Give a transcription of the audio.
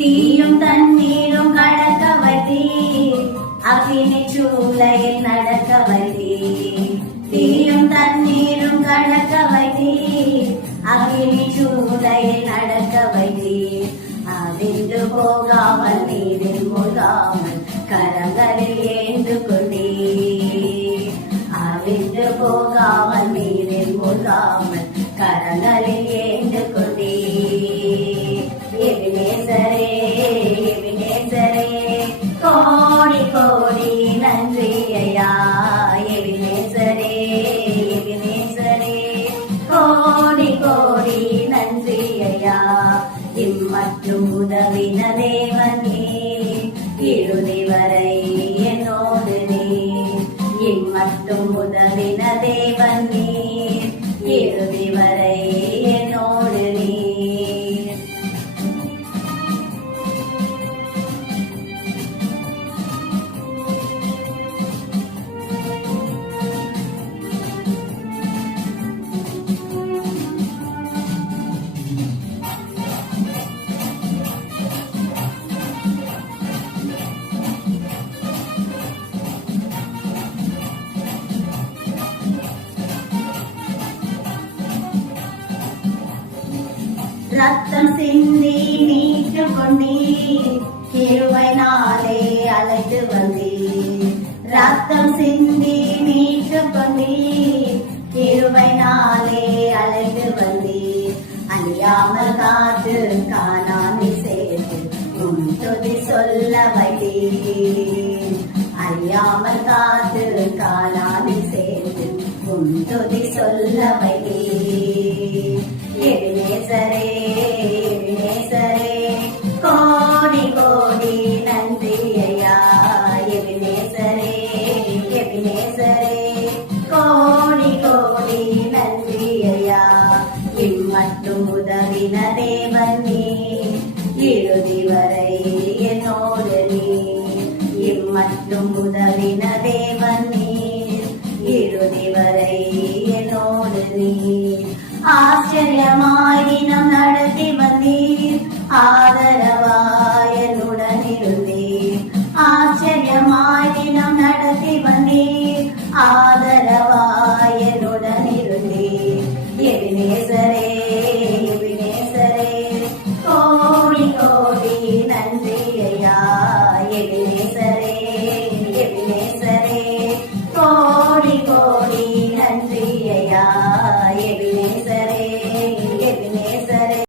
தீயும் தண்ணீரும் கடக்க வைத்தீர், அக்கினி சூளையில் நடக்க வைத்தீர். தீயும் தண்ணீரும் கடக்க வைத்தீர், அக்கினி சூளையில் நடக்க வைத்தீர். அதிர்ந்து போகாமல் நீரில் மூழ்காமல் கரங்களில் ஏந்து கொண்டீர். அதிர்ந்து போகாமல் நீரில் மூழ்காமல் கரங்களில் ஏந்து கொண்டீர். எபினேசரே எபினேசரே கோடி கோடி நன்றி ஐயா. எபினேசரே எபினேசரே கோடி கோடி நன்றி ஐயா. இம்மற்றும் உதவின தேவன் நீர், இறுதி வரை என்னோடு நீர். இம்மட்டும் உதவின தேவன் நீர், இறுதி வரை என்னோடு நீர். ரத்தம் சிந்தி மீட்டு கொண்டீர், கிருபையினாலே அழைத்து வந்தீர். ரத்தம் சிந்தி மீட்டு கொண்டீர், கிருபையினாலே அழைத்து வந்தீர். அழியாமல் காத்து காணாமல் சேர்த்து உன் துதி சொல்ல வைத்தீர். அழியாமல் காத்து காணாமல் சேர்த்து உன் துதி சொல்ல வைத்தீர். எபினேசரே எபினேசரே கோடி கோடி நன்றி ஐயா. எபினேசரே எபினேசரே கோடி கோடி நன்றி ஐயா. இம்மட்டும் உதவின தேவன் நீர், இறுதி வரை என்னோடு நீர். இம்மட்டும் உதவின தேவன் நீர், இறுதி வரை என்னோடு நீர். ஆச்சரியமாய்